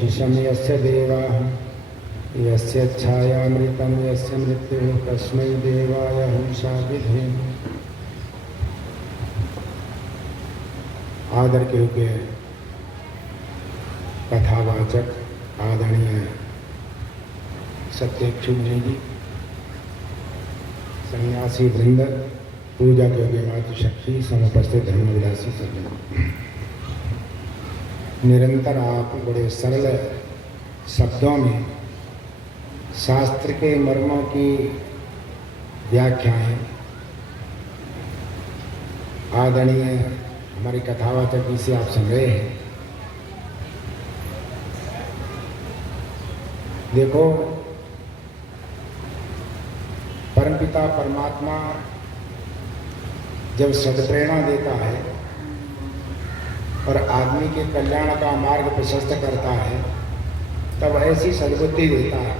शिशम यस्य देवाः यस्य छायामृतं यस्य मृत्युः तस्मै देवाय हंसा विधेम। आदर के योग्य कथावाचक आदरणीय सत्यक्षु मुनि जी, सन्यासी वृंद, पूजा के योग्य मातृशक्ति, समुपस्थित धर्मविलासी सज्जन, निरंतर आप बड़े सरल शब्दों में शास्त्र के मर्मों की व्याख्याएं आदरणीय हमारी कथावाचक जी से आप सुन रहे हैं। देखो, परमपिता परमात्मा जब सदप्रेरणा देता है और आदमी के कल्याण का मार्ग प्रशस्त करता है, तब ऐसी सद्बुद्धि देता है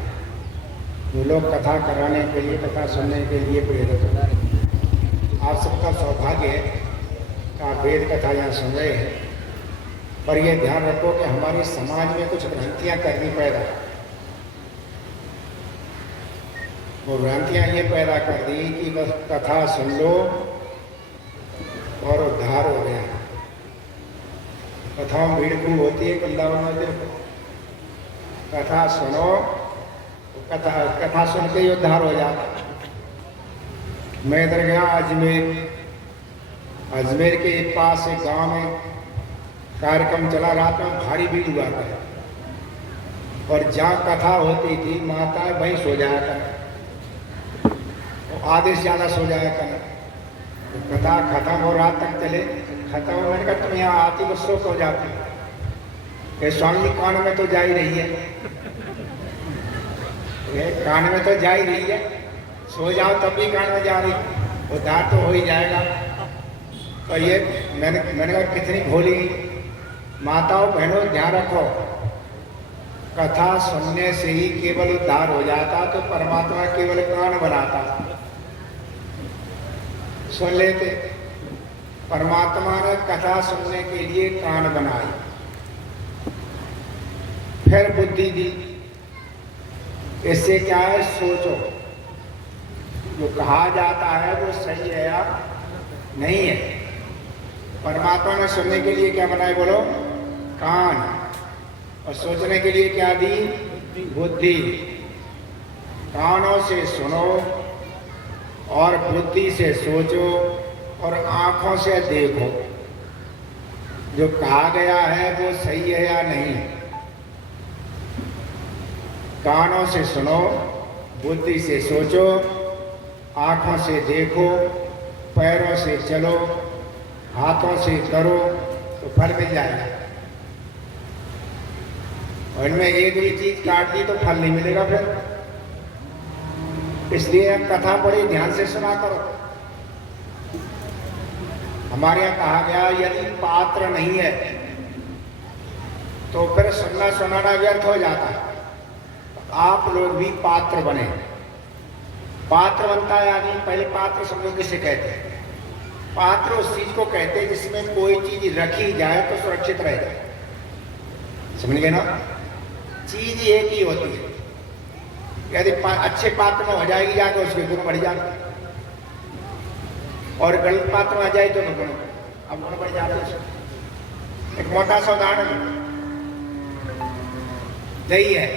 जो लोग कथा कराने के लिए, कथा सुनने के लिए प्रेरित होता है। आप सबका सौभाग्य है कि आप वेद कथा यहाँ सुन रहे हैं, पर यह ध्यान रखो कि हमारे समाज में कुछ भ्रांतियाँ करनी पैदा, वो भ्रांतियाँ ये पैदा कर दी कि बस कथा सुन लो और उद्धार हो गया। कथाओं भीड़ खूब होती है वृंदावन में, देखो कथा सुनो, कथा सुन के ही उद्धार हो जाता। मैं इधर गया अजमेर के पास एक गांव में कार्यक्रम चला, रात में भारी भीड़ हुआ था और जहाँ कथा होती थी माता वहीं सो जाया कर, आधे से ज़्यादा सो जाया कर। कथा खत्म हो, रात तक चले, खत्म हो, मैंने कहा तुम यहाँ आती बस सो हो जाती। ये स्वामी कान में तो जा ही रही है, ये कान में तो जा ही रही है, सो जाओ तब भी कान में जा रही, उद्धार तो हो ही जाएगा। तो ये मैंने कहा कितनी भोली माताओं बहनों, ध्यान रखो, कथा सुनने से ही केवल उद्धार हो जाता तो परमात्मा केवल कान बनाता। सुन लेते, परमात्मा ने कथा सुनने के लिए कान बनाई, फिर बुद्धि दी। इससे क्या है, सोचो जो कहा जाता है वो सही है या नहीं है। परमात्मा ने सुनने के लिए क्या बनाए, बोलो, कान, और सोचने के लिए क्या दी, बुद्धि। कानों से सुनो और बुद्धि से सोचो और आंखों से देखो जो कहा गया है वो सही है या नहीं। कानों से सुनो, बुद्धि से सोचो, आंखों से देखो, पैरों से चलो, हाथों से करो तो फल मिल जाएगा। और इनमें एक भी चीज काट दी तो फल नहीं मिलेगा फिर। इसलिए कथा बड़ी ध्यान से सुना करो। हमारे यहाँ कहा गया यदि पात्र नहीं है तो फिर सुनना सुनाना व्यर्थ हो जाता है। आप लोग भी पात्र बने। पात्र बनता है आदमी, पहले पात्र समझो किसे कहते हैं। पात्र उस चीज को कहते हैं जिसमें कोई चीज रखी जाए तो सुरक्षित रह जाए, समझ गए ना। चीज एक ही होती है, यदि अच्छे पात्र में हो जाएगी जाकर उसके गुण बढ़ जाते, और गलत पात्र में आ जाए तो गुण अब गुण बढ़ जाते। एक मोटा सा उदाहरण, दही है।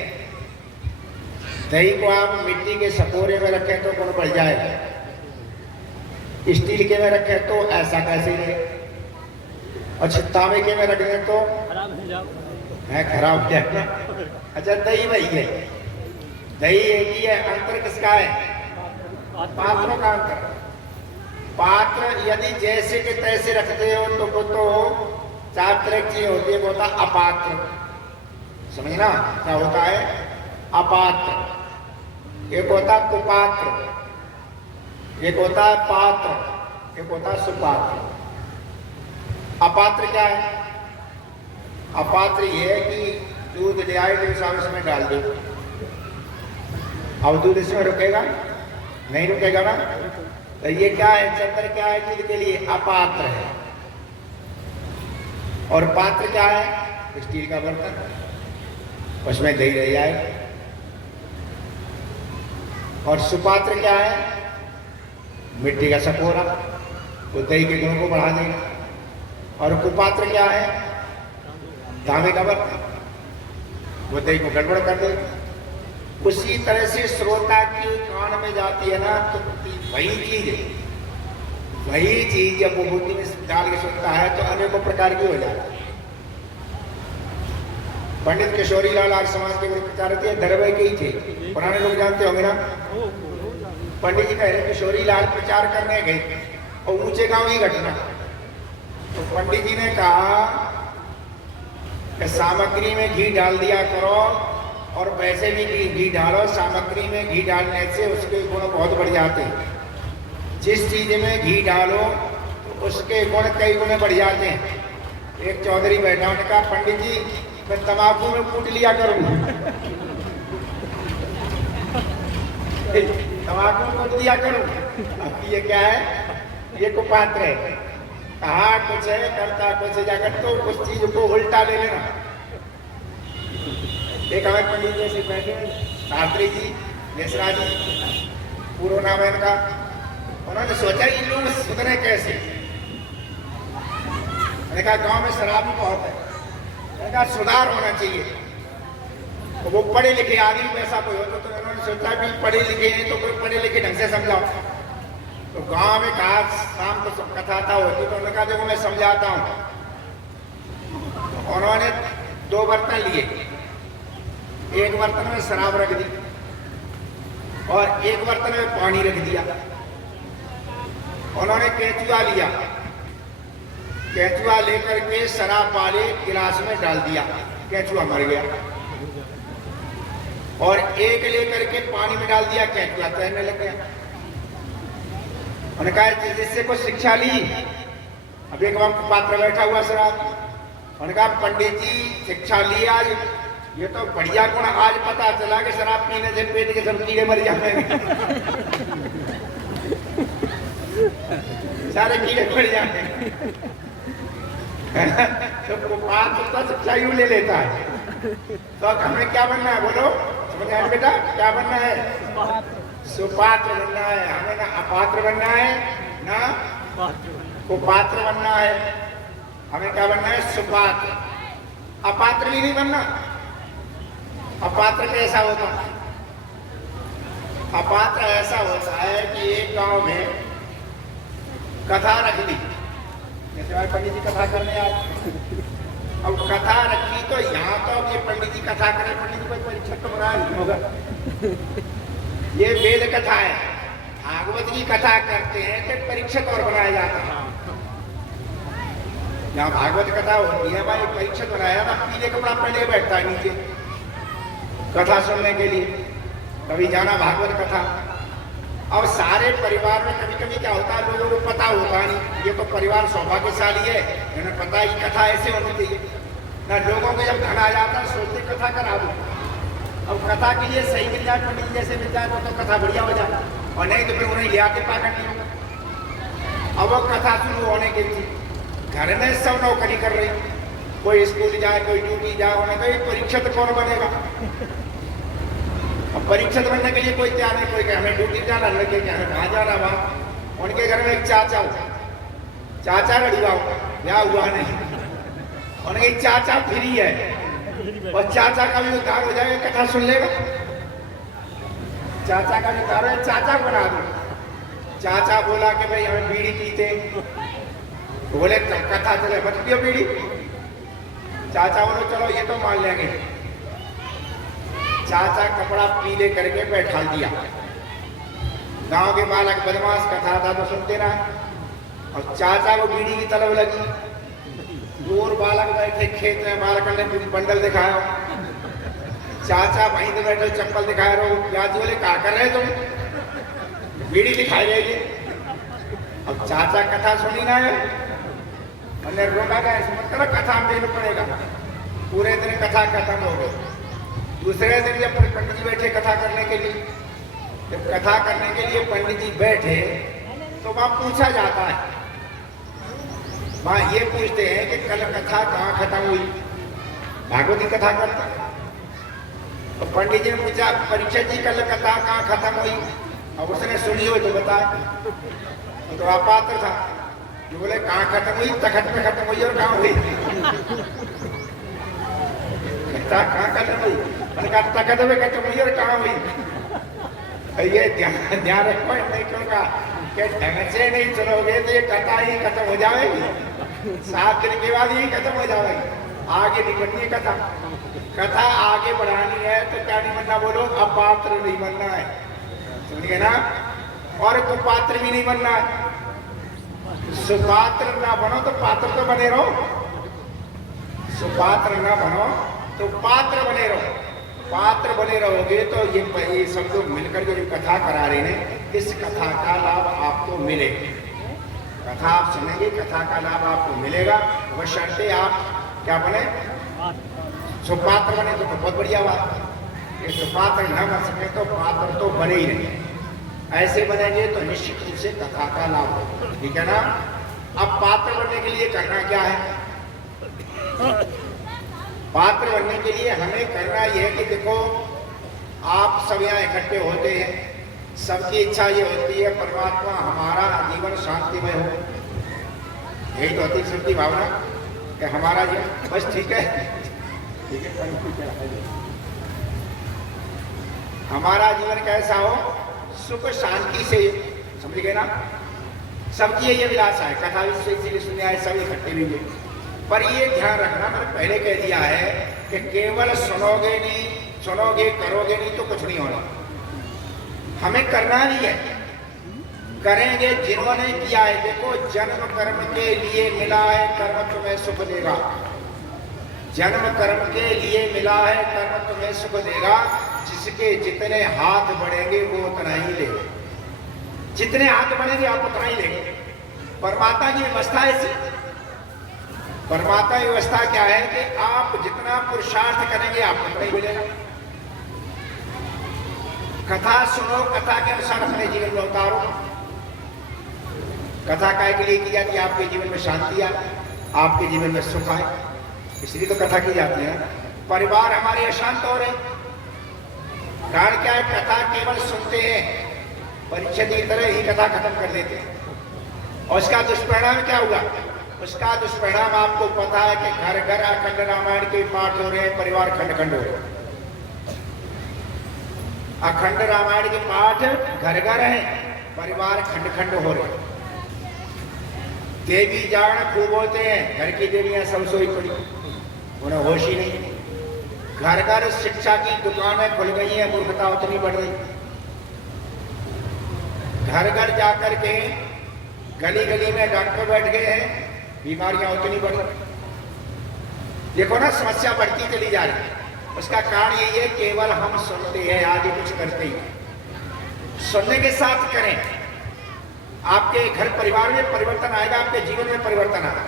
दही को आप मिट्टी के सकोरे में रखें तो गुण बढ़ जाएगा, स्टील के में रखें तो ऐसा कैसे है, और तांबे के में रख दें तो खराब हो जाएगा। अच्छा, दही वही है, दही एक ही है, अंतर किसका है, पात्रों का अंतर। पात्र यदि जैसे के तैसे रखते हो तो वो तो चार तरह की होती है, वो होता अपात्र, समझना क्या होता है, अपात्र। एक होता कुपात्र, एक होता है पात्र, एक होता है सुपात्र। अपात्र क्या है, अपात्र ये है कि दूध ले आए तो साहब इसमें डाल दो, अब दूध इसमें रुकेगा नहीं, रुकेगा ना। तो ये क्या है, चंद्र क्या है, दूध के लिए अपात्र है। और पात्र क्या है, स्टील का बर्तन। उसमें दही रह जाए। और सुपात्र क्या है? मिट्टी का सपोरा, वो दही के गुणों को बढ़ा देगा। और कुपात्र क्या है? तांबे का बर्तन, वो दही को गड़बड़ कर देगा। उसी तरह से श्रोता की कान में जाती है ना, तो वही चीज जब वो बुद्धि में डाल के सुनता है तो अनेकों प्रकार की हो जाती है। पंडित किशोरी लाल आज समाज के प्रचार थे, धरवय के ही थे, पुराने लोग जानते होंगे ना। पंडित जी कह रहे किशोरी लाल प्रचार करने गए और ऊंचे गांव ही घटना। तो पंडित जी ने कहा कि सामग्री में घी डाल दिया करो, और वैसे भी घी डालो, सामग्री में घी डालने से उसके गुण बहुत बढ़ जाते हैं। जिस चीज में घी डालो तो उसके गुण कई गुने बढ़ जाते हैं। एक चौधरी बैठा, उन्होंने कहा पंडित जी मैं तंबाकू में कूट लिया करूँ। तंबाकू में कूट दिया करूँ। अब ये क्या है? ये कुपात्र है। कहा कुछ है, करता कुछ है, जाकर तो उस चीज को उल्टा ले लेना। एक हमें पंडित जैसे बैठे शास्त्री जी, मिश्रा जी, पूर्व नाम है इनका। उन्होंने सोचा ये लोग सुधरे कैसे। मैंने कहा गांव में शराब भी बहुत है, मैंने कहा सुधार होना चाहिए। तो वो पढ़े लिखे आदमी वैसा कोई होता तो उन्होंने सोचा कि पढ़े लिखे हैं तो कोई पढ़े लिखे ढंग से समझाओ। तो गांव में कहा शाम को कथा था होती, तो उन्होंने कहा देखो मैं समझाता हूँ। तो उन्होंने 2 बर्तन लिए, एक बर्तन में शराब रख दी और एक बर्तन में पानी रख दिया। उन्होंने केंचुआ लिया, केंचुआ लेकर के शराब वाले गिलास में डाल दिया, केंचुआ मर गया। और एक लेकर के पानी में डाल दिया, केंचुआ तैरने लग गया। उन्होंने कहा जिससे कुछ शिक्षा ली। अब एक वक्त पात्र बैठा हुआ शराब, उन्होंने कहा पंडित जी शिक्षा ली आज, ये तो बढ़िया गुण आज पता चला कि शराब पीने से पेट के सब कीड़े मर जाएंगे। सारे कीड़े मर जाएंगे। तो पात्र शिक्षा यूं ले लेता है। तो हमें क्या बनना है बोलो? समझ आए बेटा? क्या बनना है? सुपात्र बनना है। हमें ना अपात्र बनना है ना कुपात्र बनना है। हमें क्या बनना है? सुपात्र। अपात्र भी नहीं बनना। अपात्र कैसा होता है? अपात्र ऐसा होता है कि एक गांव में कथा रख दी, जैसे हमारे पंडित जी कथा करने आए। अब कथा रखी तो यहाँ तो अब ये पंडित जी कथा करें, पंडित जी कोई परीक्षा तो बना नहीं होगा। ये वेद कथा है, भागवत की कथा करते हैं तो परीक्षक और बनाया जाता है। यहाँ भागवत कथा होती है, भाई परीक्षक बनाया था, पीले कपड़ा पहले बैठता है नीचे कथा सुनने के लिए। कभी जाना भागवत कथा। अब सारे परिवार में कभी कभी क्या होता है, लोगों को पता होता नहीं, ये तो परिवार सौभाग्यशाली है, इन्हें पता है कि कथा ऐसे होनी चाहिए ना। लोगों को जब धन आ जाता है सोचते कथा करा दो। अब कथा के लिए सही मिल जाए, पंडित जी जैसे मिल जाए तो कथा बढ़िया हो जाए, और नहीं तो फिर उन्हें ले आते पाकर नहीं होगा। अब वो कथा शुरू होने के लिए घर में सब नौकरी कर रही, कोई स्कूल जाए, कोई ड्यूटी जाए, उन्हें कोई परीक्षक कौन बनेगा? अब परीक्षक बनने के लिए कोई तैयार नहीं, कोई हमें ड्यूटी जाना, लगे क्या कहाँ जा रहा वहाँ। उनके घर में एक चाचा हो, चाचा गढ़िया हो, ब्याह हुआ नहीं, उनके चाचा फ्री है, और चाचा का भी उद्धार हो जाएगा, कथा सुन लेगा। चाचा का भी उद्धार है, चाचा को बना दो। चाचा बोला कि भाई हमें बीड़ी पीते, तो बोले कथा चले मत पियो बीड़ी। चाचा बोलो चलो ये तो मान लेंगे। चाचा कपड़ा पीले करके बैठा दिया। गांव के बालक बदमाश कथा था तो सुनते रहा, और चाचा को बीड़ी की तलब लगी। दूर बालक बैठे खेत में, बालक ने बंडल दिखाया, चाचा वहीं से बैठे चप्पल दिखाए रहो। चाची बोले क्या कर रहे तुम? बीड़ी दिखाई रहेगी। अब चाचा कथा सुनी ना है, मैंने रोका गया, मत करो कथा में देना पड़ेगा। पूरे दिन कथा खत्म हो गई। दूसरे दिन जब पंडित जी बैठे कथा करने के लिए, जब कथा करने के लिए पंडित जी बैठे तो वहां पूछा जाता है, वहां ये पूछते हैं कि कल कथा कहाँ खत्म हुई? भागवत की कथा करता है। तो पंडित जी ने पूछा परीक्षा जी कल कथा कहाँ खत्म हुई? अब उसने सुनी हो तो बता। तो अपात्र था, जो बोले कहाँ खत्म हुई? तखत में खत्म हुई और कहाँ हुई? कथा कहाँ खत्म हुई? मैंने कहा तखत में खत्म हुई और कहाँ हुई? ये ध्यान रखो, नहीं क्यों कहा कि ढंग से नहीं सुनोगे तो ये कथा ही खत्म हो जाएगी, 7 दिन के बाद ही खत्म हो जाएगी। आगे नहीं बननी कथा, कथा आगे बढ़ानी है तो क्या नहीं बनना? बोलो अपात्र नहीं बनना है, समझ गए ना? और कुपात्र भी नहीं बनना है। सुपात्र ना बनो तो पात्र तो बने रहो, सुपात्र ना बनो तो पात्र बने रहो। पात्र बने रहोगे तो ये सब लोग मिलकर जो कथा करा रहे हैं, इस कथा का लाभ आपको मिलेगा। कथा आप सुनेंगे, कथा का लाभ आपको मिलेगा, वह शर्ते आप क्या बने? सुपात्र बने तो बहुत बढ़िया बात। ये सुपात्र न बन सके तो पात्र तो बने ही नहीं, ऐसे बनेंगे तो निश्चित रूप से कथा का लाभ होगा, ठीक है ना? अब पात्र बनने के लिए करना क्या है? पात्र बनने के लिए हमें करना यह है कि देखो, आप सब यहाँ इकट्ठे होते हैं, सबकी इच्छा ये होती है परमात्मा हमारा जीवन शांतिमय हो, यही तो होती है सबकी भावना कि हमारा जीवन बस ठीक है, ठीक है, हमारा जीवन कैसा हो, सुख शांति से, समझ गए ना? सबकी ये विलासा है, कथा भी इसीलिए सुने आए, सब इकट्ठे भी हुए। पर ये ध्यान रखना, मैंने पहले कह दिया है कि केवल सुनोगे नहीं, सुनोगे करोगे नहीं तो कुछ नहीं होना। हमें करना नहीं है, करेंगे जिन्होंने किया है। देखो, जन्म कर्म के लिए मिला है, कर्म तुम्हें सुख देगा। जन्म कर्म के लिए मिला है, कर्म तुम्हें सुख देगा। जिसके जितने हाथ बढ़ेंगे वो उतना ही लेगा, जितने हाथ बढ़ेंगे आप उतना ही लेंगे। परमात्मा की व्यवस्था ऐसी, परमात्मा की व्यवस्था क्या है कि आप जितना पुरुषार्थ करेंगे आपको उतना ही मिलेगा। कथा सुनो, कथा के अनुसार अपने जीवन में उतारो। कथा काय के लिए की जाती है? आपके जीवन में शांति आए, आपके जीवन में सुख आए, इसलिए तो कथा की जाती है। परिवार हमारे अशांत हो रहे, कारण क्या है? कथा केवल सुनते हैं, परीक्षा की तरह ही कथा खत्म कर देते हैं। और उसका दुष्परिणाम क्या हुआ? उसका दुष्परिणाम आपको पता है कि घर घर अखंड रामायण के पाठ हो रहे हैं, परिवार खंड खंड हो रहे हैं। अखंड रामायण के पाठ घर घर है, परिवार खंड खंड हो रहे हैं। देवी जागरण खूब होते हैं, घर की देवियां सब सोई पड़ी, उन्हें होश ही नहीं। घर घर शिक्षा की दुकानें खुल गई हैं, मूर्खता उतनी बढ़ रही। घर घर जाकर के गली गली में डॉक्टर बैठ गए हैं, बीमारियां उतनी बढ़ रही। देखो ना, समस्या बढ़ती चली जा रही है। उसका कारण यही है, केवल हम सुनते हैं, आगे कुछ करते ही। सुनने के साथ करें, आपके घर परिवार में परिवर्तन आएगा, आपके जीवन में परिवर्तन आएगा।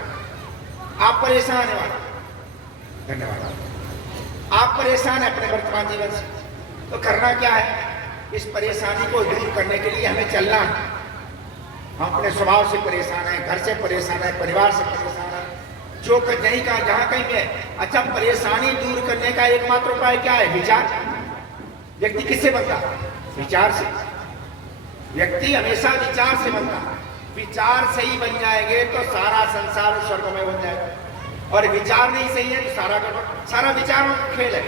आप परेशान होने वाले, धन्यवाद। आप परेशान हैं अपने वर्तमान जीवन से, तो करना क्या है? इस परेशानी को दूर करने के लिए हमें चलना है। हम अपने स्वभाव से परेशान हैं, घर से परेशान है, परिवार से परेशान है, जो कहीं का जहां कहीं में। अच्छा, परेशानी दूर करने का एकमात्र उपाय क्या है? विचार। व्यक्ति किससे बनता है? विचार से। व्यक्ति हमेशा विचार से बनता है। विचार सही बन जाएंगे तो सारा संसार स्वर्ग में बन जाएगा, और विचार नहीं सही है तो सारा गड़बड़। सारा विचारों का खेल है।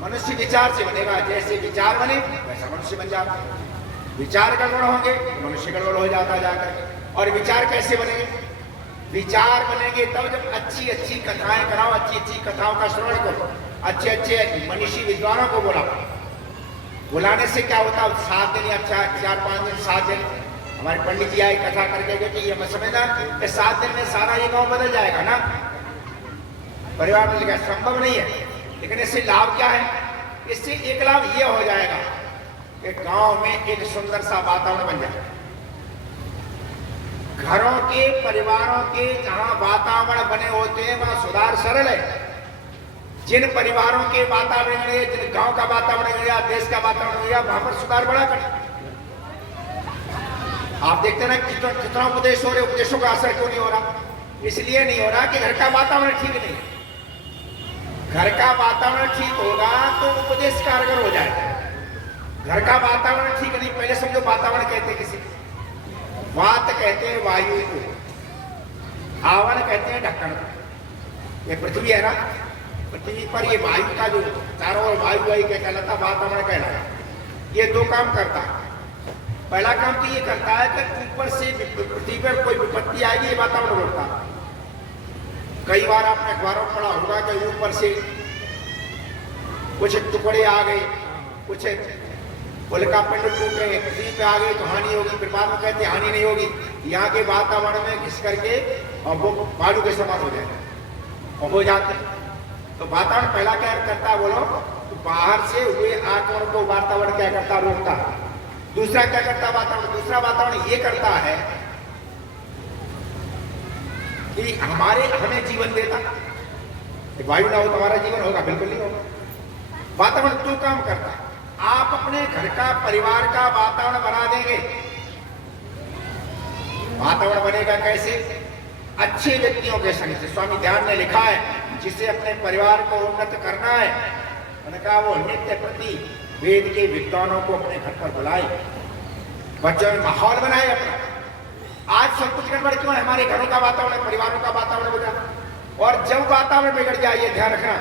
मनुष्य विचार से बनेगा, जैसे विचार बने वैसा मनुष्य बन जाता है। विचार गड़बड़ होंगे तो मनुष्य गड़बड़ हो जाता जाकर। और विचार कैसे बनेंगे? विचार बनेंगे तब जब अच्छी अच्छी कथाएं कराओ, अच्छी अच्छी कथाओं का श्रवण करो, अच्छे अच्छे मनीषी विद्वानों को बुलाने से क्या होता है? 7 दिन या 4-5 दिन, 7 दिन हमारे पंडित जी आए कथा करके गए कि ये मत समझना कि 7 दिन में सारा ये गांव बदल जाएगा ना, परिवार में लिखा संभव नहीं है। लेकिन इससे लाभ क्या है? इससे एक लाभ ये हो जाएगा कि गांव में एक सुंदर सा वातावरण बन जाएगा। घरों के, परिवारों के जहां वातावरण बने होते हैं वहां सुधार सरल है। जिन परिवारों के वातावरण में, जिन गांव का वातावरण गया, देश का वातावरण गया, वहां पर सुधार बड़ा कर। आप देखते ना कितना उपदेश हो रहे, उपदेशों का असर क्यों नहीं हो रहा? इसलिए नहीं हो रहा कि घर का वातावरण ठीक नहीं। घर का वातावरण ठीक होगा तो उपदेश कारगर हो जाएगा। घर का वातावरण ठीक नहीं, पहले समझो वातावरण कहते हैं किसी, वात कहते हैं वायु को, आवन कहते हैं ढक्कन को। ये पृथ्वी है ना, पृथ्वी पर ये वायु का जो चारों ओर वायु वायु क्या कहलाता, वातावरण कहलाता। ये दो काम करता है। पहला काम तो ये करता है कि ऊपर से पृथ्वी पर कोई विपत्ति आएगी, ये वातावरण रोकता है। कई बार आपने अखबारों में पढ़ा होगा कि ऊपर से कुछ टुकड़े आ गए, कुछ उल्का पिंड टूट रहे, पृथ्वी पे आ गई तो हानि होगी, फिर बाद में कहते हानि नहीं होगी, यहाँ के वातावरण में घिस करके और वो बालू के समान हो जाएगा और हो जाते हैं। तो वातावरण पहला क्या करता है बोलो, तो बाहर से हुए आक्रमण को वातावरण क्या करता, रोकता है। दूसरा क्या करता वातावरण, दूसरा वातावरण ये करता है कि हमें जीवन देता। वायु ना हो तो हमारा जीवन होगा, बिल्कुल नहीं होगा। वातावरण दो काम करता है। आप अपने घर का, परिवार का वातावरण बना देंगे। वातावरण बनेगा कैसे, अच्छे व्यक्तियों के संग से। स्वामी ध्यान ने लिखा है, जिसे अपने परिवार को उन्नत करना है, उन्होंने कहा वो नित्य प्रति वेद के विद्वानों को अपने घर पर बुलाए, बच्चों में माहौल बनाए अपना। आज सब कुछ गड़बड़ क्यों है, हमारे घरों का वातावरण, परिवारों का वातावरण बिगड़ा। और जब वातावरण बिगड़ जाए, ये ध्यान रखना,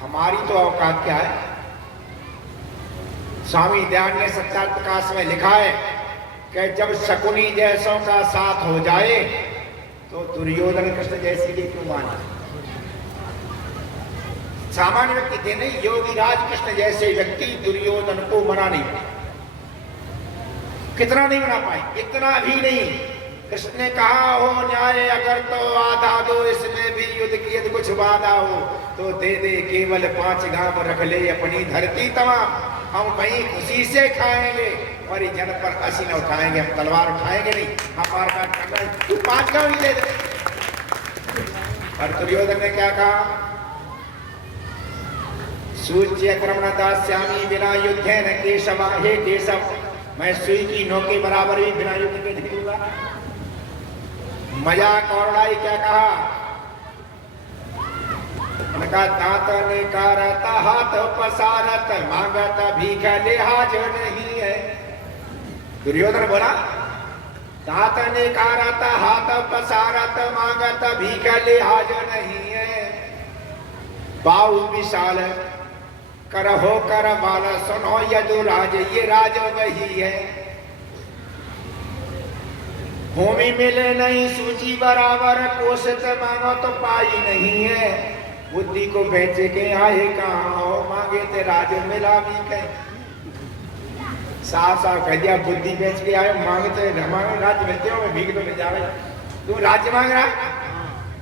हमारी तो औकात क्या है। स्वामी ध्यान ने सत्यार्थ प्रकाश में लिखा है कि जब शकुनी जैसों का साथ हो जाए तो दुर्योधन कृष्ण जैसी की क्यों माने। सामान्य व्यक्ति थे नहीं, योगी राज कृष्ण जैसे व्यक्ति दुर्योधन को मना नहीं पाए। कितना नहीं मना पाए, इतना भी नहीं। कृष्ण ने कहा हो न्याय अगर तो आधा दो, इसमें भी युद्ध की यदि कुछ वादा हो तो दे दे, केवल 5 गांव रख ले अपनी धरती तमाम, हम वहीं खुशी से खाएंगे और जन पर हंसी न उठाएंगे, हम तलवार उठाएंगे नहीं, हम मार काट करना, तू 5 गांव ही दे दे। और दुर्योधन ने क्या कहा, सूच्य क्रमण दास्यामी बिना युद्धे न केशव, हे केशव मैं सुई की नोके बराबर भी बिना युद्ध के नहीं दूंगा। मजाक और उड़ाई क्या कहा, उनका दांत ने कारता हाथ पसारत, मांगता भीख लिहाज नहीं है। दुर्योधन बोला, दांत ने कारता हाथ पसारत, मांगता भीख लिहाज नहीं है। बाहु विशाल करहो कर वाला, सुनो यदुराज ये राज वही है। भूमि मिले नहीं सूची बराबर, कोशिश मांगो तो पाई नहीं है। बुद्धि को बेचे के आए कहाँ हो, मांगे ते राज मिला भी कह। साफ साफ कह दिया, बुद्धि बेच के आए, मांगते हमारे राज्य मिलते हो, मैं भीख तो मिल जावे। तू राज्य मांग रहा है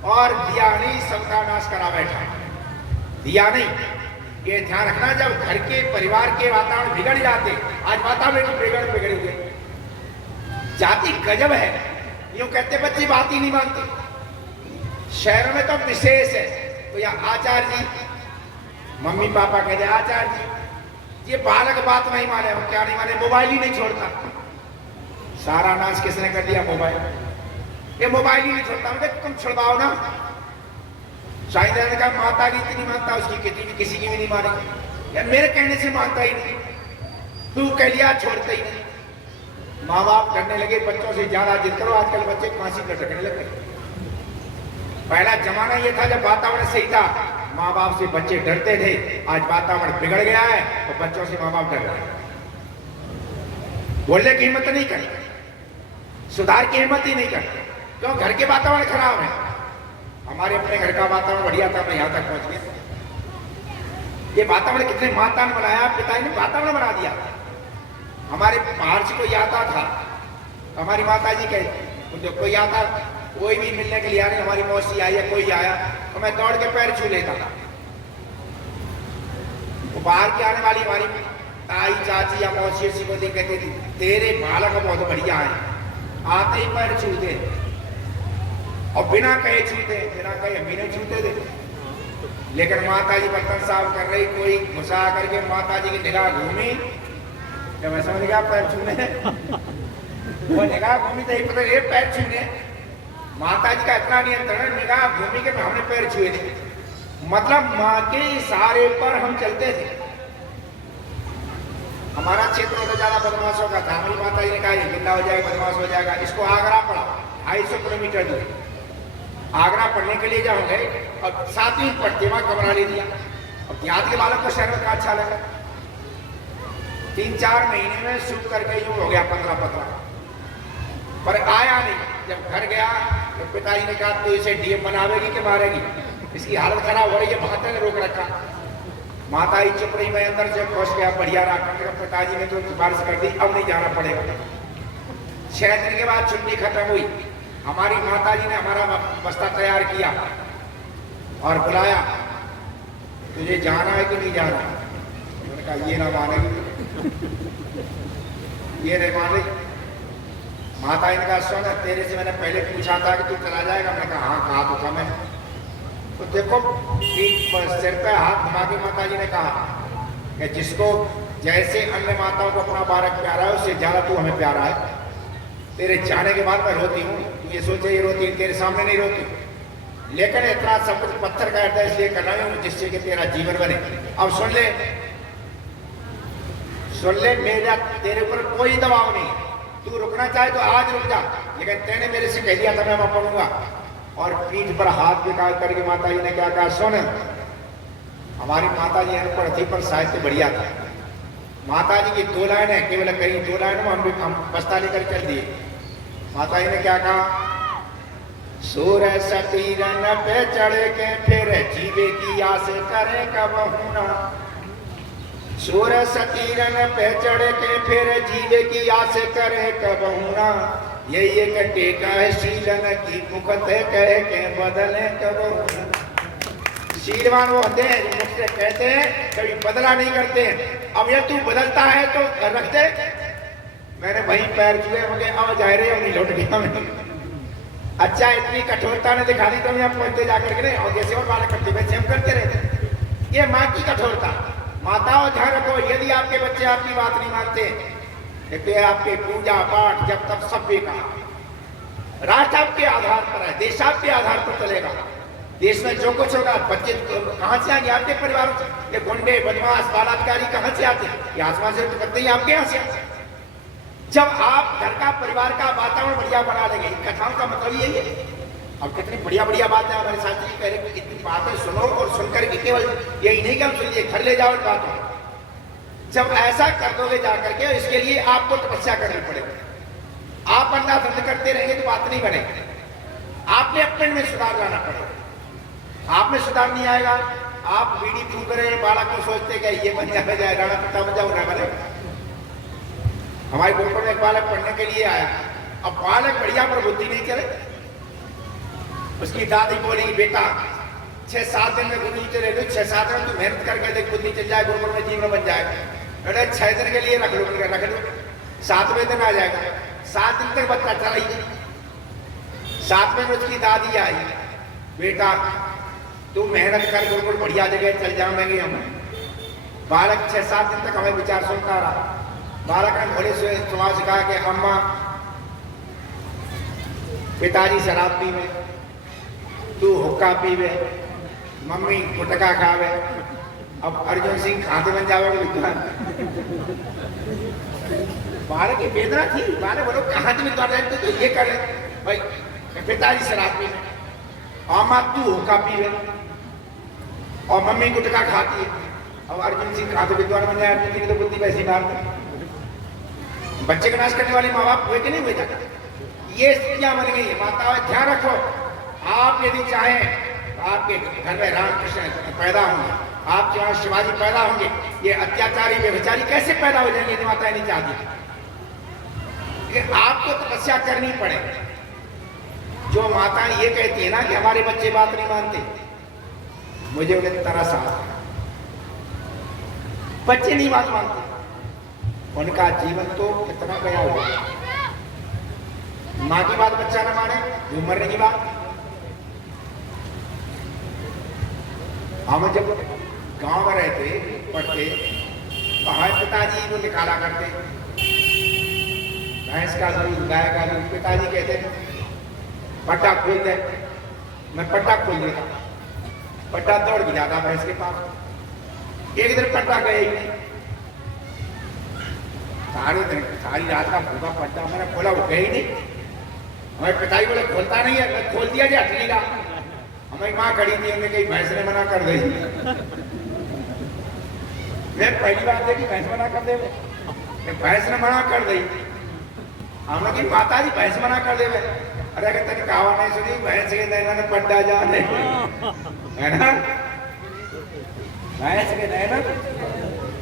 और दिया नहीं, सबका नाश करा बैठा, दिया नहीं। ये ध्यान रखना, जब घर के परिवार के वातावरण बिगड़ जाते, आज वातावरण बिगड़ गए, जाति गजब है। यूं कहते बच्चे बात ही नहीं मानते। शहरों में तो विशेष है, तो या आचार्य जी, मम्मी पापा कहते आचार्य जी, ये बालक बात नहीं माने। वो क्या नहीं माने, मोबाइल ही नहीं छोड़ता। सारा नाश किसने कर दिया, मोबाइल। ये मोबाइल ही नहीं छोड़ता, मतलब तुम छुड़वाओ ना। शायद ने कहा माता की इतनी मानता, उसकी किसी की भी नहीं मानेगी, या मेरे कहने से मानता ही नहीं, तू कह लिया छोड़ता ही नहीं। माँ बाप करने लगे बच्चों से ज्यादा जिद करो, आजकल बच्चे फांसी लटकने लगे। पहला जमाना ये था जब वातावरण सही था, माँ बाप से बच्चे डरते थे। आज वातावरण बिगड़ गया है तो बच्चों से माँ बाप डर रहे हैं, बोलने की हिम्मत नहीं करते, सुधार की हिम्मत ही नहीं करते। क्यों, घर के वातावरण खराब है। हमारे अपने घर का वातावरण बढ़िया था, मैं यहाँ तक पहुंच गया। ये वातावरण कितने माता ने बनाया, पिता ने वातावरण बना दिया। हमारे बाहर से कोई आता था, हमारी माता जी कहती, जो कोई आता, कोई भी मिलने के लिए आने, हमारी मौसी आई या कोई आया तो मैं दौड़ के पैर छू लेता था। वो बाहर के आने वाली हमारी ताई चाची या मौसी को देख कहती थी, तेरे बालक बहुत बढ़िया है, आते ही पैर छूते और बिना कहे छूते, बिना कहे हम भी नहीं छूते थे। लेकिन माता जी बर्तन साफ कर रही, कोई घुसा करके माता जी की निगाह घूमी, जब मैं समझ गया पैर छूने, वो निगाह घूमी तो पता ये पैर छूने। माता जी का इतना नियंत्रण, निगाह भूमि के हमने पैर छुए थे। मतलब माँ के इशारे पर हम चलते थे। हमारा क्षेत्र तो ज्यादा बदमाशों का था। हमारी माता जी ने कहा ये गिल्ला हो जाएगा, बदमाश हो जाएगा, इसको आगरा पड़ा 250 किलोमीटर दूर। आगरा पढ़ने के लिए जाओगे और 7वीं पढ़ते वहां कमरा ले दिया। अब याद के बालक को शहर का अच्छा लगा। 3-4 महीने में सूख करके यूं हो गया 15-15, पर आया नहीं। जब घर गया तो पिताजी ने कहा तो इसे डीएम बनावेगी कि मारेगी, इसकी हालत खराब हो रही है। माता ने रोक रखा। माता ही चुप रही, मैं अंदर से खुश गया, बढ़िया रहा। पिताजी ने तो सिफारिश कर दी, अब नहीं जाना पड़ेगा। 6 दिन के बाद छुट्टी खत्म हुई। हमारी माता जी ने हमारा बस्ता तैयार किया और बुलाया, तुझे जाना है कि नहीं जाना? मैंने कहा ये ना मानेगी, ये नहीं मानेगी। माता जी ने कहा सुन, तेरे से मैंने पहले पूछा था कि तू चला जाएगा। मैंने कहा हाँ, कहा तो था मैंने। तो देखो पीठ पर सिर पे हाथ घुमा के माता जी ने कहा कि जिसको जैसे अन्य माताओं को अपना बालक प्यारा है उससे ज्यादा तू हमें प्यारा है। तेरे जाने के बाद मैं रोती हूँ, तू ये सोचे ये रोती, तेरे सामने नहीं रोती, लेकिन इतना सब कुछ पत्थर का है इसलिए कर रहा हूँ जिससे कि तेरा जीवन बने। अब सुन ले, सुन ले, मेरा तेरे ऊपर कोई दबाव नहीं है। तू रुकना चाहे तो आज रुक जा, लेकिन तेने मेरे से कह दिया था मैं वहां पढ़ूंगा। और पीठ पर हाथ निकाल करके माता जी ने क्या कहा, सुन, हमारी माता जी अनपढ़ थी पर साहित्य बढ़िया था। माता जी की 2 लाइन है, केवल कहीं 2 लाइन में हम बस्ता लेकर चल दिए। माता जी ने क्या कहा, सूर सतीरन पे चढ़ के फिर जीवे की आस करे कब होना। सूर सतीरन पे चढ़ के फिर जीवे की आस करे कब होना। ये एक टेका है शीलन की मुखत कह के बदले कब होना। शीलवान वो होते हैं जो मुख से कहते हैं, कभी बदला नहीं करते हैं। अब ये तू बदलता है तो रख दे। मैंने वहीं पैर छुए, मुझे अब जा रहे हो नहीं, लौट गया मैं। अच्छा, इतनी कठोरता ने दिखा दी तो मैं पहुंचते जाकर के और जैसे और बालक करते वैसे हम करते रहते। ये माँ की कठोरता। माताओं ध्यान रखो, यदि आपके बच्चे आपकी बात नहीं मानते, देखिए आपके पूजा पाठ जब तक सब बेकार। राष्ट्र आपके आधार पर है, देश आपके आधार पर चलेगा। देश में जो कुछ होगा, बच्चे कहां से आएंगे? आपके परिवारों से। ये गुंडे, बदमाश, बलात्कारी कहां से आते हैं? ये आसमान से करते ही आपके यहाँ से आते। जब आप घर का परिवार का वातावरण बढ़िया बना लेंगे, कथाओं का मतलब यही है। अब कितनी बढ़िया बढ़िया बातें हमारे शास्त्री कह रहे हैं, इतनी बातें सुनो और सुनकर के केवल यही नहीं कि हम सुनिए, घर ले जाओ इन बातों। जब ऐसा कर दोगे जाकर के, इसके लिए आपको तपस्या करनी पड़ेगी। आप अंधाधुंध करते रहेंगे तो बात नहीं बनेगी। आपने अपने में सुधार लाना पड़ेगा। आप में सुधार नहीं आएगा, आप बीड़ी फूक रहे हैं, बालक को सोचते कि ये बन जाए, राणा पिता बन जाओ, ना बने। हमारे गुरुकुल में एक बालक पढ़ने के लिए आया। अब बालक बढ़िया पर बुद्धि नहीं चले। उसकी दादी बोली, बेटा 6-7 दिन में गुरु जी ले लो, 6-7 दिन तू मेहनत करके देख, बुद्धि चल जाए, गुरुकुल में जीवन बन जाएगा। अरे 6 दिन के लिए रख लो, 7वें दिन आ जाएगा। 7 दिन तक बच्चा चला ही नहीं। 7वें दिन उसकी दादी आई, बेटा तू मेहनत कर, गुरुकुल बढ़िया जगह चल जाएंगे हम। बालक 6-7 दिन तक हमें विचार सुनता रहा। बालक ने भोले से समाज से कहा कि अम्मा, पिताजी शराब पीवे, तू हुक्का पीवे, मम्मी गुटखा खावे, अब अर्जुन सिंह खाते बन जाओगे विद्वान। बालक की वेदना थी। बालक बोलो कहाँ से विद्वान रहते तो ये करे भाई, पिताजी शराब पीवे, अम्मा तू हुक्का पीवे और मम्मी गुटखा खाती है। अब अर्जुन सिंह खाते विद्वान बन जाए, अर्जुन सिंह तो बुद्धि वैसी मारते। बच्चे का नाश करने वाले माँ बाप हुए कि नहीं हुए जाते? ये स्थितियां बन गई है। माताओं ध्यान रखो, आप यदि चाहें तो आपके घर में रामकृष्ण पैदा होंगे, आपके यहाँ शिवाजी पैदा होंगे। ये अत्याचारी व्यभिचारी कैसे पैदा हो जाएंगे यदि माताएं नहीं चाहती? लेकिन आपको तपस्या करनी पड़े। जो माताएं ये कहती है ना कि हमारे बच्चे बात नहीं मानते, मुझे उन्हें तरस आता है। बच्चे नहीं बात मानते, उनका जीवन तो कितना गया हुआ। माँ की बात बच्चा न माने, जो मरने की बात। हम जब गांव में रहते पढ़ते, हमारे पिताजी को निकाला करते, भैंस का दूध, गाय का दूध। पिताजी कहते पट्टा खोल दे, मैं पट्टा खोल देता। पट्टा दौड़ भी जाता भैंस के पास, एक दिन पट्टा गए ही नहीं, सारी रात का भूखा पट्टा, मैंने खोला वो गए ही नहीं। हमारे पिताजी बोले खोलता नहीं है, मैं खोल दिया जी हथली का। हमारी माँ खड़ी थी, हमने कही भैंस ने मना कर दी। मैं पहली बात देखी भैंस मना कर दे, भैंस ने मना कर दी। हमने कही माता जी भैंस मना कर दे। अरे तेरी कहावत नहीं सुनी, भैंस के नैना ने पट्टा जाने, है ना, भैंस के नैना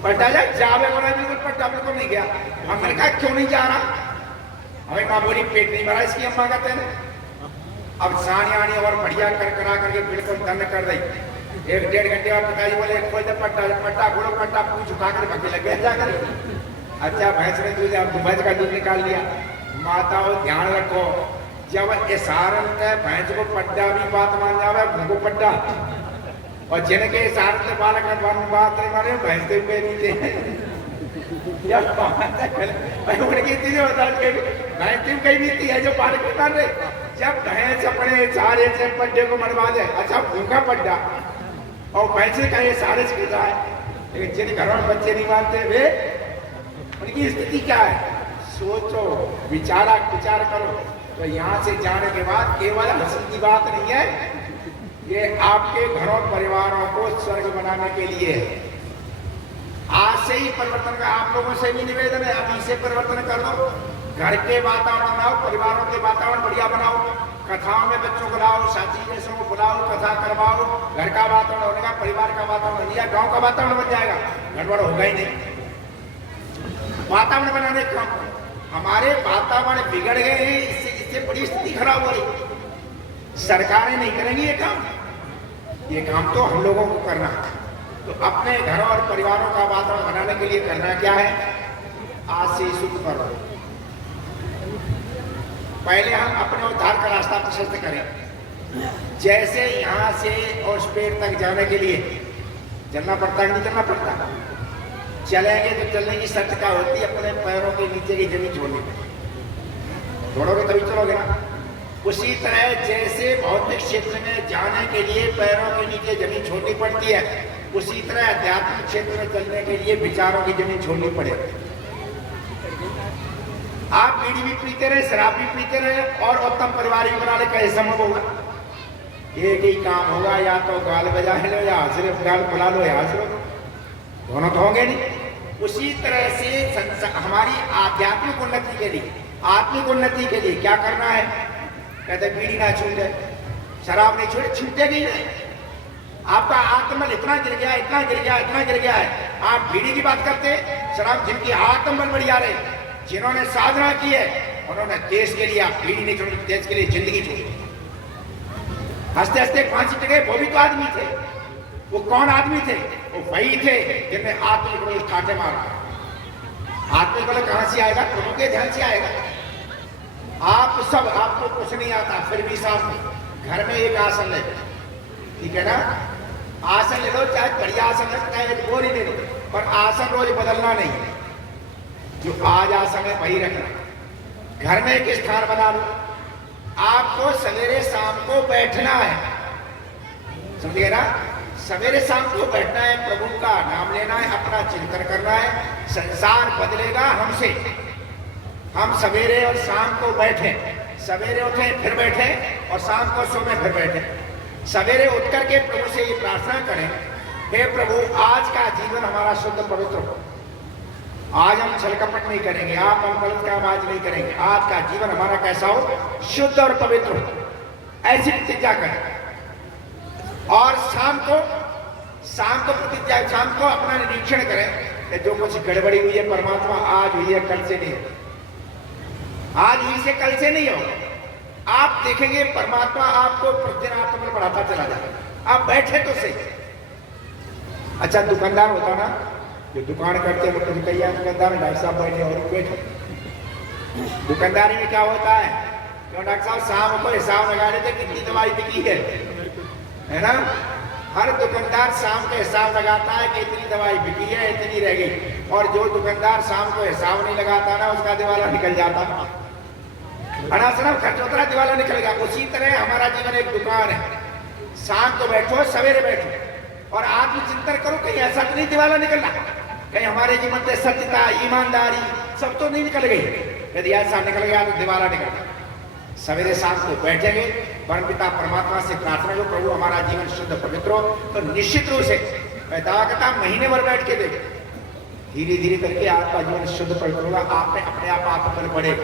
पट्टा जा जावे बोला, बिल्कुल पट्टा बिल्कुल नहीं गया। हमने कहा क्यों नहीं जा रहा, हमें माँ बोली पेट नहीं भरा इसकी अम्मा कहते हैं। अब सानी आनी और बढ़िया कर करा करके बिल्कुल दंड कर दी। 1-1.5 घंटे बाद पिताजी बोले खोल दे पट्टा, पट्टा खोलो, पट्टा पूछ उठा कर भगे लग गया जाकर। अच्छा भैंस ने दूध, अब भैंस का दूध निकाल लिया। माताओं ध्यान रखो, जब इशारत है भैंस को पट्टा भी बात मान जावे, भूखो पट्टा, और जिनके इशारत से बालक बात नहीं मारे भैंस से पे नीचे उनकी चीजें बता के भैंस कहीं नीति है जो बालक नहीं मान रहे। जब भैंस अपने सारे से पट्टे को मनवा दे, अच्छा भूखा पट्टा, और भैंस का ये सारे से कहता है, लेकिन जिन घरों में बच्चे नहीं मानते वे उनकी स्थिति क्या है, सोचो विचार करो। तो यहाँ से जाने के बाद केवल हंसी की बात नहीं है, ये आपके घरों परिवारों को स्वर्ग बनाने के लिए है। आज से ही परिवर्तन का आप लोगों से भी निवेदन है, अभी से परिवर्तन कर दो। घर के वातावरण बनाओ, परिवारों के वातावरण बढ़िया बनाओ, कथाओं में बच्चों को लाओ, साथी जैसों को बुलाओ, कथा करवाओ। घर का वातावरण होगा, परिवार का वातावरण बन जाएगा, गाँव का वातावरण बन जाएगा, गड़बड़ होगा ही नहीं। वातावरण बनाने का हमारे वातावरण बिगड़ गए हैं, इससे बड़ी स्थिति खराब हो रही। सरकारें नहीं करेंगी ये काम तो हम लोगों को करना है। तो अपने घरों और परिवारों का वातावरण बनाने के लिए करना क्या है, आज से शुरू करो। पहले हम अपने उद्धार का रास्ता प्रशस्त करें। जैसे यहाँ से और उस पेड़ तक जाने के लिए चलना पड़ता है, नहीं चलना पड़ता, चलेंगे तो चलने की शर्त क्या होती है, अपने पैरों के नीचे की जमीन छोड़नी पड़ती, छोड़ोगे तभी चलोगे ना। उसी तरह जैसे भौतिक क्षेत्र में जाने के लिए पैरों के नीचे जमीन छोड़नी पड़ती है, उसी तरह आध्यात्मिक क्षेत्र में चलने के लिए विचारों की जमीन छोड़नी पड़ेगी। आप बीड़ी भी पीते रहे, शराब भी पीते रहे और उत्तम परिवार भी बना ले, कैसे संभव होगा? एक ही काम होगा, या तो गाल बजा लो या सिर्फ गाल बुला लो या हंस लो, दोनों तो होंगे नहीं। उसी तरह से हमारी आध्यात्मिक उन्नति के लिए, आत्मिक उन्नति के लिए क्या करना है? कहते बीड़ी ना छूटे, शराब नहीं छूटे, छूटेगी नहीं। आपका आत्मबल इतना गिर गया, इतना गिर गया, इतना गिर गया है, आप बीड़ी की बात करते, शराब, जिनकी आत्मबल बढ़िया रहे, जिन्होंने साधना की है, उन्होंने देश के लिए बीड़ी नहीं छोड़ी, देश के लिए जिंदगी छोड़ी। हंसते हंसते फांसी टके, वो भी तो आदमी थे। वो कौन आदमी थे? वो वही थे जिनने आत्मिक बल ठाटे मारा। आत्मिक बल कहां से आएगा? प्रभु के ध्यान से आएगा। आप सब, आपको कुछ नहीं आता, फिर भी साहब घर में एक आसन ले, ठीक है ना, आसन ले लो, चाहे बढ़िया आसन ले, चाहे बोर ही ले लो, पर आसन रोज बदलना नहीं है। जो आज आसन है वही रखना। घर में एक स्थान बना लो, आपको सवेरे शाम को बैठना है, समझिए ना, सवेरे शाम को बैठना है, प्रभु का नाम लेना है, अपना चिंतन करना है। संसार बदलेगा हमसे। हम सवेरे और शाम को बैठे, सवेरे उठे फिर बैठे, और शाम को सोने फिर बैठे। सवेरे उठ करके प्रभु से ये प्रार्थना करें, हे प्रभु आज का जीवन हमारा शुद्ध पवित्र हो। आज हम छल कपट नहीं करेंगे, आप हम गलत काम आज नहीं करेंगे। आज का जीवन हमारा कैसा हो? शुद्ध और पवित्र हो, ऐसी प्रतिज्ञा करें। और शाम को प्रतिज्ञा, शाम को अपना निरीक्षण करें कि जो कुछ गड़बड़ी हुई है परमात्मा आज हुई है, कल से नहीं हो, आज हुई से कल से नहीं हो। आप देखेंगे परमात्मा आपको प्रतिदिन आत्मबल बढ़ाता चला जाएगा। आप बैठे तो सही। अच्छा दुकानदार होता ना, जो दुकान करते हैं, दुकानदार, डॉक्टर साहब बैठे और बैठे। दुकानदारी में क्या होता है? क्यों डॉक्टर साहब शाम को हिसाब लगा रहे थे कितनी दवाई बिकी है ना। हर दुकानदार शाम को हिसाब लगाता है कि इतनी दवाई बिकी है, इतनी रह गई। और जो दुकानदार शाम को हिसाब नहीं लगाता ना, उसका दिवाला निकल जाता, अनासना खर्चोतरा दिवाला निकल गया। उसी तरह हमारा जीवन एक दुकान है। शाम को बैठो, सवेरे बैठो और आत्मचिंतन करो, कहीं ऐसा तो नहीं दिवाला निकल रहा, कहीं हमारे जीवन में सत्यता, ईमानदारी सब तो नहीं निकल गई। यदि ऐसा निकल गया तो दिवाला निकल गया। सवेरे शाम को बैठेंगे, परमपिता परमात्मा से प्रार्थना करो प्रभु हमारा जीवन शुद्ध पवित्र हो, तो निश्चित रूप से मैं दावा करता महीने भर बैठ के देखो, धीरे धीरे करके आपका जीवन शुद्ध पवित्र होगा। आपने अपने आप आत्मबल बढ़ेगा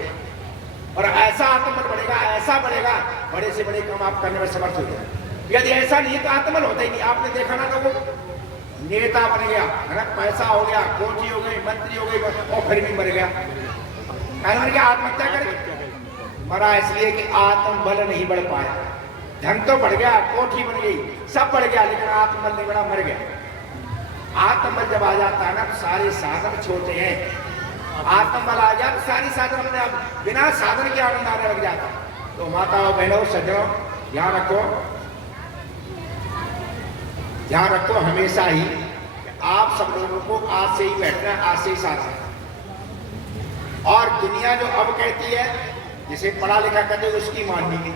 और ऐसा आत्मबल बढ़ेगा, ऐसा बढ़ेगा, बड़े से बड़े काम आप करने में समर्थ हो जाए। यदि ऐसा नहीं तो आत्मबल होता ही नहीं। आपने देखा ना, तो वो नेता बन गया है ना, पैसा हो गया, कोठी हो गई, मंत्री हो गई और फिर भी मर गया, मर गया, आत्महत्या कर मरा, इसलिए कि आत्मबल नहीं बढ़ पाया। धन तो बढ़ गया, कोठी बन गई, सब बढ़ गया, लेकिन आत्मबल नहीं बढ़ा, मर गया। आत्मबल जब आ जाता है ना तो सारे साधन छोटे हैं। आत्मबल आ जाए तो सारी साधन अपने आप बिना साधन के आनंद आने लग जाता। तो माताओं बहनों सज्जनों ध्यान रखो, ध्यान रखो हमेशा ही आप सब लोगों को आज से ही बैठना है, आज से ही साथ है। और दुनिया जो अब कहती है, जिसे पढ़ा लिखा कहते हैं, उसकी माननी नहीं।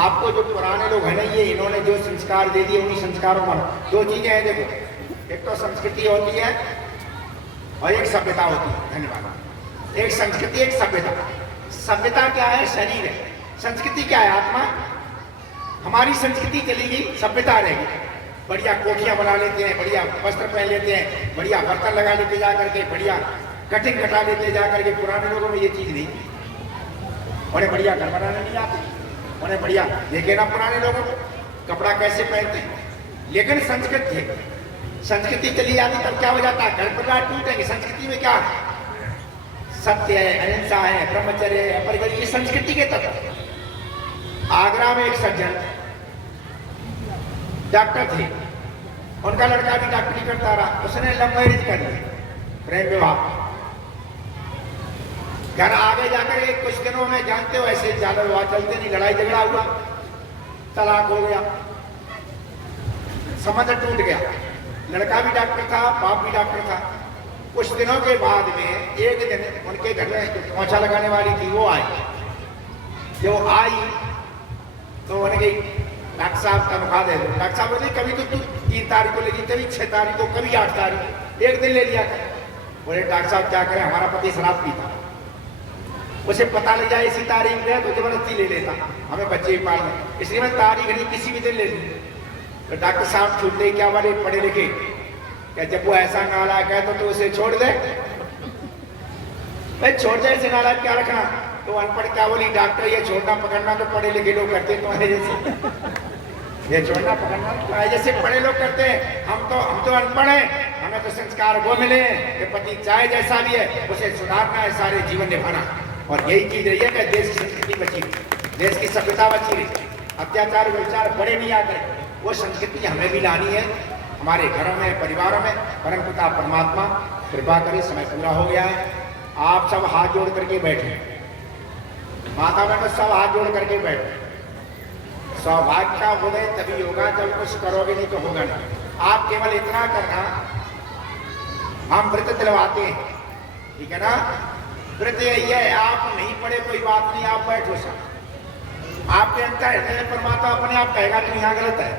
आपको जो पुराने लोग हैं ना, ये इन्होंने जो संस्कार दे दिए उन्हीं संस्कारों में दो चीजें हैं। देखो, एक तो संस्कृति होती है और एक सभ्यता होती है। धन्यवाद। एक संस्कृति, एक सभ्यता। सभ्यता क्या है? शरीर है। संस्कृति क्या है? आत्मा। हमारी संस्कृति चली गई, सभ्यता रहेगी। बढ़िया कोठियां बना लेते हैं, बढ़िया वस्त्र पहन लेते हैं, बढ़िया बर्तन लगा लेते जा करके, बढ़िया कटिंग कटा लेते जा करके। पुराने लोगों में ये चीज नहीं, उन्हें बढ़िया घर बनाने नहीं आते, उन्हें बढ़िया देखे ना पुराने लोगों को कपड़ा कैसे पहनते हैं। लेकिन संस्कृति है, संस्कृति चली जाती तब क्या हो जाता है? घर परिवार टूटेंगे। संस्कृति में क्या है? सत्य है, अहिंसा है, ब्रह्मचर्य है, परिवार, ये संस्कृति के तत्व। आगरा में एक सज्जन डॉक्टर थे, उनका लड़का भी डॉक्टरी करता रहा, उसने लव मैरिज कर ली, प्रेम विवाह। घर आगे जाकर के कुछ दिनों में जानते हो ऐसे ज्यादा विवाह चलते नहीं, लड़ाई झगड़ा हुआ, तलाक हो गया, संबंध टूट गया। लड़का भी डॉक्टर था, बाप भी डॉक्टर था। कुछ दिनों के बाद में एक दिन उनके घर में पोछा लगाने वाली थी, वो आई। जो आई तो उन्हें गई, डॉक्टर साहब तनख्वाह दे दो। डॉक्टर साहब बोले कभी तो तू 3 तारीख को लेगी, कभी 6 तारीख को, कभी 8 तारीख, एक दिन ले लिया कर। बोले डॉक्टर साहब क्या करें, हमारा पति शराब पीता, उसे पता लग जाए इसी तारीख में तो जबरदस्ती ले लेता, हमें बच्चे ही पालने, इसलिए मैं तारीख नहीं किसी भी दिन ले ली। तो डॉक्टर साहब छूटते क्या वाले पढ़े लिखे, क्या जब वो ऐसा नालायक है तो उसे छोड़ दे, भाई छोड़ दे, इसे नालायक क्या रखना। तो अनपढ़ क्या बोली, डॉक्टर ये छोड़ना पकड़ना तो पढ़े लिखे लोग करते, तुम्हारे जैसे ये छोड़ना पकड़ना तो जैसे पढ़े लोग करते हैं। हम तो अनपढ़ हैं, हमें तो संस्कार वो मिले कि पति चाहे जैसा भी है उसे सुधारना है, सारे जीवन निभाना। और यही चीज रही है कि देश की संस्कृति बची, देश की सभ्यता बची रही, अत्याचार विचार बड़े नहीं आते। वो संस्कृति हमें भी लानी है हमारे घरों में, परिवारों में। परमपिता परमात्मा कृपा करे। समय पूरा हो गया है, आप सब हाथ जोड़ करके बैठे, माता बहनों सब हाथ जोड़ करके बैठे। सौभाग्य का उदय तभी होगा जब कुछ करोगे, नहीं तो होगा नहीं। आप केवल इतना करना, हम व्रत दिलवाते हैं, ठीक है ना। व्रत यही है, आप नहीं पढ़े कोई बात नहीं, आप बैठो सब, आपके अंतर हृदय परमात्मा अपने आप कहेगा तुम यहाँ गलत है,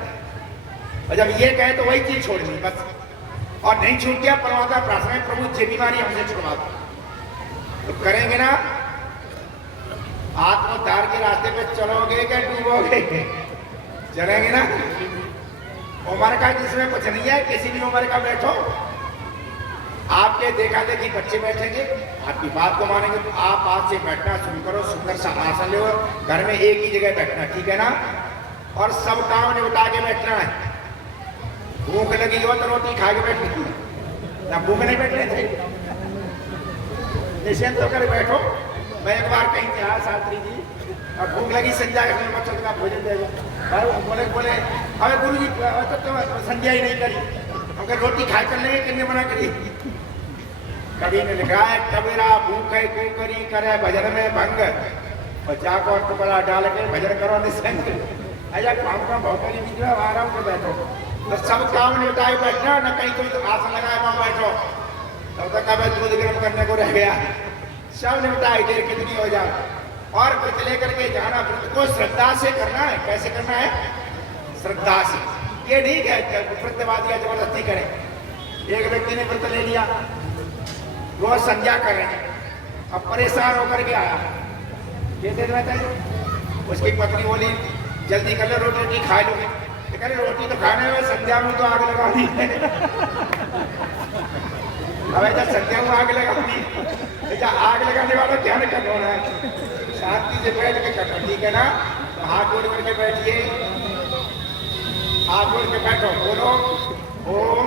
और जब ये कहे तो वही चीज छोड़नी बस। और नहीं छूट गया परमात्मा प्रार्थना, प्रभु ये बीमारी हमसे छुड़वा दो, तो करेंगे ना। आत्मोद्धार के रास्ते पे चलोगे क्या डूबोगे? चलेंगे ना। उम्र का जिसमें कुछ नहीं है, किसी भी उम्र का बैठो, आपके देखा देखी बच्चे बैठेंगे, आपकी बात को मानेंगे, तो आप आज से बैठना शुरू करो। सुंदर सा आसन लो, घर में एक ही जगह बैठना, ठीक है ना। और सब काम निपटा के बैठना है। भूख लगी हो तो रोटी खा के बैठना, ना भूख नहीं बैठने थे, निश्चिंत होकर बैठो। मैं एक बार कहीं था शास्त्री जी, अब भूख लगी, संध्या का भोजन दे दो। बोले अरे गुरु जी तो संध्या ही नहीं करी, अगर रोटी खाए कर लेंगे, कितने मना करी। कभी ने लिखा है, कबीरा भूखे क्यों करी करे भजन में भंग, और जाको और टुकड़ा डाल के भजन करो निसंग। ऐसा काम का भौकली बीच में आराम से बैठो, तो सब काम निपटाए बैठना, न कहीं कोई तो आसन लगाए वहां बैठो, तब तक अब दूध गर्म करने को रह गया। सब निपटाए, देर कितनी हो जाए, और व्रत लेकर के जाना। व्रत को श्रद्धा से करना है। कैसे करना है? श्रद्धा से। ये नहीं है व्रतवादियां जबरदस्ती करें। एक व्यक्ति ने व्रत ले लिया, रोज संध्या कर रहे हैं, अब परेशान होकर के आया, ये दे देता है। उसकी पत्नी बोली जल्दी कर लो, रोटी खा लो। अरे रोटी तो खाने में, संध्या में तो आग लगा दी है। अब ऐसा संध्या में आग लगा दी, ऐसा आग लगाने वाला ध्यान कर रहा है। शांति से बैठ के करना, ठीक है ना? हाथ जोड़ करके बैठिए, हाथ जोड़ के बैठो, बोलो ओम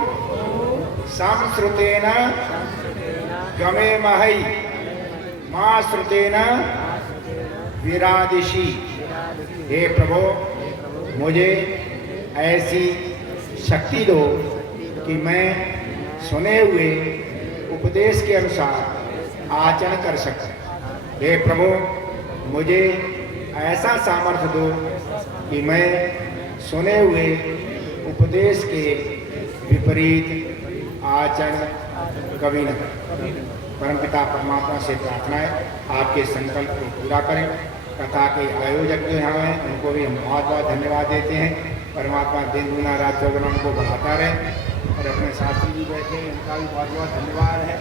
संश्रुतेन गमे महई मां श्रुतेन विरादिशी। हे प्रभु, मुझे ऐसी शक्ति दो कि मैं सुने हुए उपदेश के अनुसार आचरण कर सकूं। हे प्रभु, मुझे ऐसा सामर्थ्य दो कि मैं सुने हुए उपदेश के विपरीत आचरण कभी न करूं। परमपिता परमात्मा से प्रार्थना है आपके संकल्प को पूरा करें। कथा के आयोजक जो यहाँ हैं उनको भी हम बहुत बहुत धन्यवाद देते हैं। परमात्मा दिन दुना रात चौगुना उनको बढ़ाता रहे। और अपने साथी भी बैठे, उनका भी बहुत बहुत धन्यवाद है।